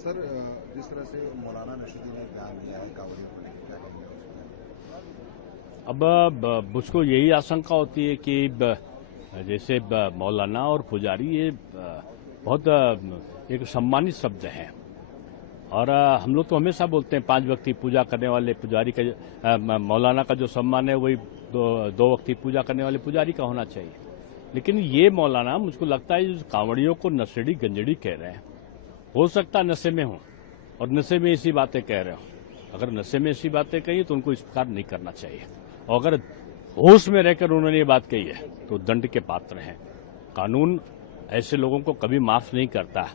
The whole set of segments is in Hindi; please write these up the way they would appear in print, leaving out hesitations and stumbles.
सर, जिस तरह से मौलाना नशीदी ने बयान दिया है कांवड़ियों को लेकर, क्या कहेंगे उसमें? अब मुझको यही आशंका होती है कि जैसे मौलाना और पुजारी ये बहुत एक सम्मानित शब्द है और हम लोग तो हमेशा बोलते हैं 5 वक्त की पूजा करने वाले पुजारी का, मौलाना का जो सम्मान है वही 2 वक्त की पूजा करने वाले पुजारी का होना चाहिए। लेकिन ये मौलाना मुझको लगता है जो कांवड़ियों को नशेड़ी गंजड़ी कह रहे हैं, हो सकता है नशे में हो और नशे में ऐसी बातें कह रहे हो। अगर नशे में ऐसी बातें कही तो उनको इस प्रकार नहीं करना चाहिए, और अगर होश में रहकर उन्होंने ये बात कही है तो दंड के पात्र हैं। कानून ऐसे लोगों को कभी माफ नहीं करता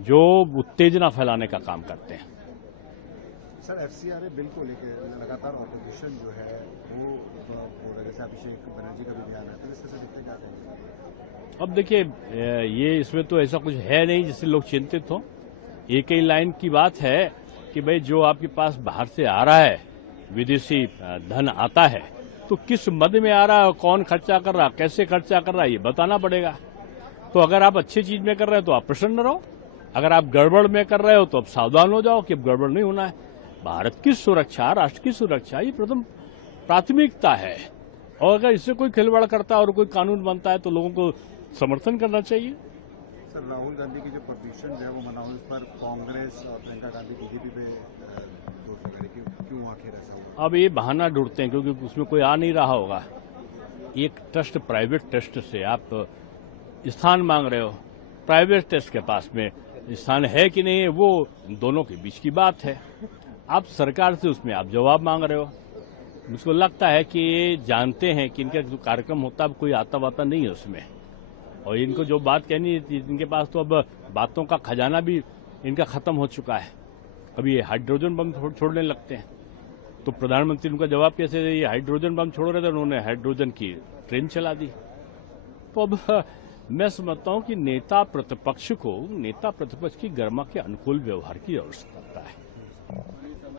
जो उत्तेजना फैलाने का काम करते हैं। सर, एफसीआरए बिल को लेकर लगातार ऑपोजिशन जो है वो हो रहा है, जैसे अभिषेक बनर्जी का भी बयान है, तो इससे दिखते क्या कहेंगे? अब देखिए, ये इसमें तो ऐसा कुछ है नहीं जिससे लोग चिंतित हो। एक ही लाइन की बात है कि भाई जो आपके पास बाहर से आ रहा है, विदेशी धन आता है, तो किस मद में आ रहा है, कौन खर्चा कर रहा है, कैसे खर्चा कर रहा है, ये बताना पड़ेगा। तो अगर आप अच्छी चीज में कर रहे हो तो आप प्रसन्न रहो, अगर आप गड़बड़ में कर रहे हो तो अब सावधान हो जाओ कि अब गड़बड़ नहीं होना है। भारत की सुरक्षा, राष्ट्र की सुरक्षा ये प्रथम प्राथमिकता है, और अगर इससे कोई खिलवाड़ करता है और कोई कानून बनता है तो लोगों को समर्थन करना चाहिए। सर, राहुल गांधी की जो परमिशन है वो मनाओ, इस पर कांग्रेस और प्रियंका गांधी बीजेपी पे दोष लगा रही है, क्यों आखिर ऐसा हुआ? अब ये बहाना ढूंढते हैं क्योंकि उसमें कोई आ नहीं रहा होगा। एक ट्रस्ट, प्राइवेट ट्रस्ट से आप स्थान मांग रहे हो, प्राइवेट ट्रस्ट के पास में स्थान है कि नहीं है वो दोनों के बीच की बात है। आप सरकार से उसमें आप जवाब मांग रहे हो। मुझको लगता है कि ये जानते हैं कि इनका जो कार्यक्रम होता है कोई आता वाता नहीं है उसमें, और इनको जो बात कहनी है इनके पास तो अब बातों का खजाना भी इनका खत्म हो चुका है। अभी ये हाइड्रोजन बम छोड़ने लगते हैं तो प्रधानमंत्री उनका जवाब कैसे दे? ये हाइड्रोजन बम छोड़ रहे थे, उन्होंने हाइड्रोजन की ट्रेन चला दी। तो अब मैं समझता हूं कि नेता प्रतिपक्ष की गर्मा के अनुकूल व्यवहार की आवश्यकता